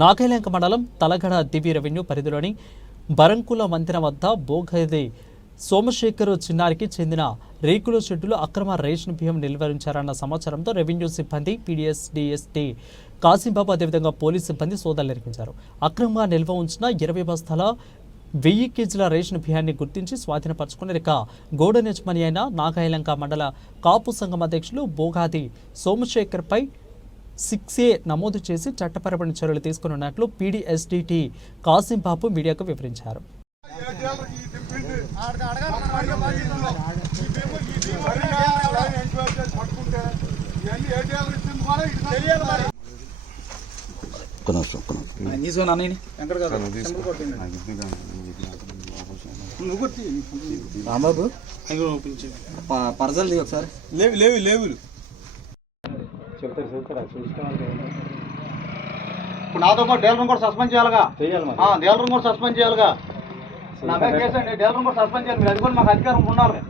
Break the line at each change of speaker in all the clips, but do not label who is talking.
నాగైలంక మండలం తలగడ దివి రెవెన్యూ పరిధిలోని బరంకుల వంతెన వద్ద బోగది సోమశేఖర్ చిన్నారికి చెందిన రేకుల షెడ్డులో అక్రమ రేషన్ బియ్యం నిల్వరించారన్న సమాచారంతో రెవెన్యూ సిబ్బంది పీడీఎస్ డిఎస్టీ కాసింబాబు అదేవిధంగా పోలీస్ సిబ్బంది సోదాలు నిర్వహించారు. అక్రమంగా నిల్వ ఉంచిన ఇరవై బస్తాల వెయ్యి కేజీల రేషన్ బియ్యాన్ని గుర్తించి స్వాధీనపరచుకుని ఇక గోడ యజమాని అయిన నాగాయలంక మండల కాపు సంఘం అధ్యక్షులు బోగాది సోమశేఖర్పై సిక్స్ ఏ నమోదు చేసి చట్టపరమైన చర్యలు తీసుకున్నట్లు పీడీఎస్డిటి కాసింబాబు మీడియాకు వివరించారు.
ఒక్క నిమిషం ఒక్క నిమిషం.
తీసుకోండి అన్నయ్యని. వెంకట గారు సింబల్ కొట్టండి. నువ్వు కొట్టి.
రాంబాబు.
అయ్యో, ఓపించు.
ప- పరదలు దిగి ఒకసారి.
లేవు లేవు లేవులు. ఇప్పుడు నాతో పాటు డీలర్ కూడా సస్పెండ్ చేయాలిగా. ఆ, డీలర్ కూడా సస్పెండ్ చేయాలిగా. నా మీద కేసు అండి. డీలర్ కూడా సస్పెండ్ చేయాలి. మీరు అది కూడా మాకు అధికారం ఉండాలి.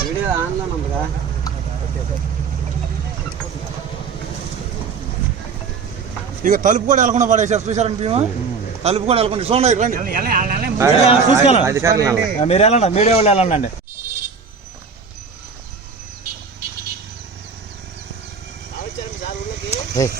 వీడియో ఆన్లో ఉందిగా
ఇక తలుపు కూడా వెళ్ళకుండా పడేసారు చూసారండి భీమా? తలుపు కూడా వెళ్ళకుండా చూడండి రండి. చూసుకోండి మీరు వెళ్ళండి మీడియా వాళ్ళు వెళ్ళండి
ఏయ్,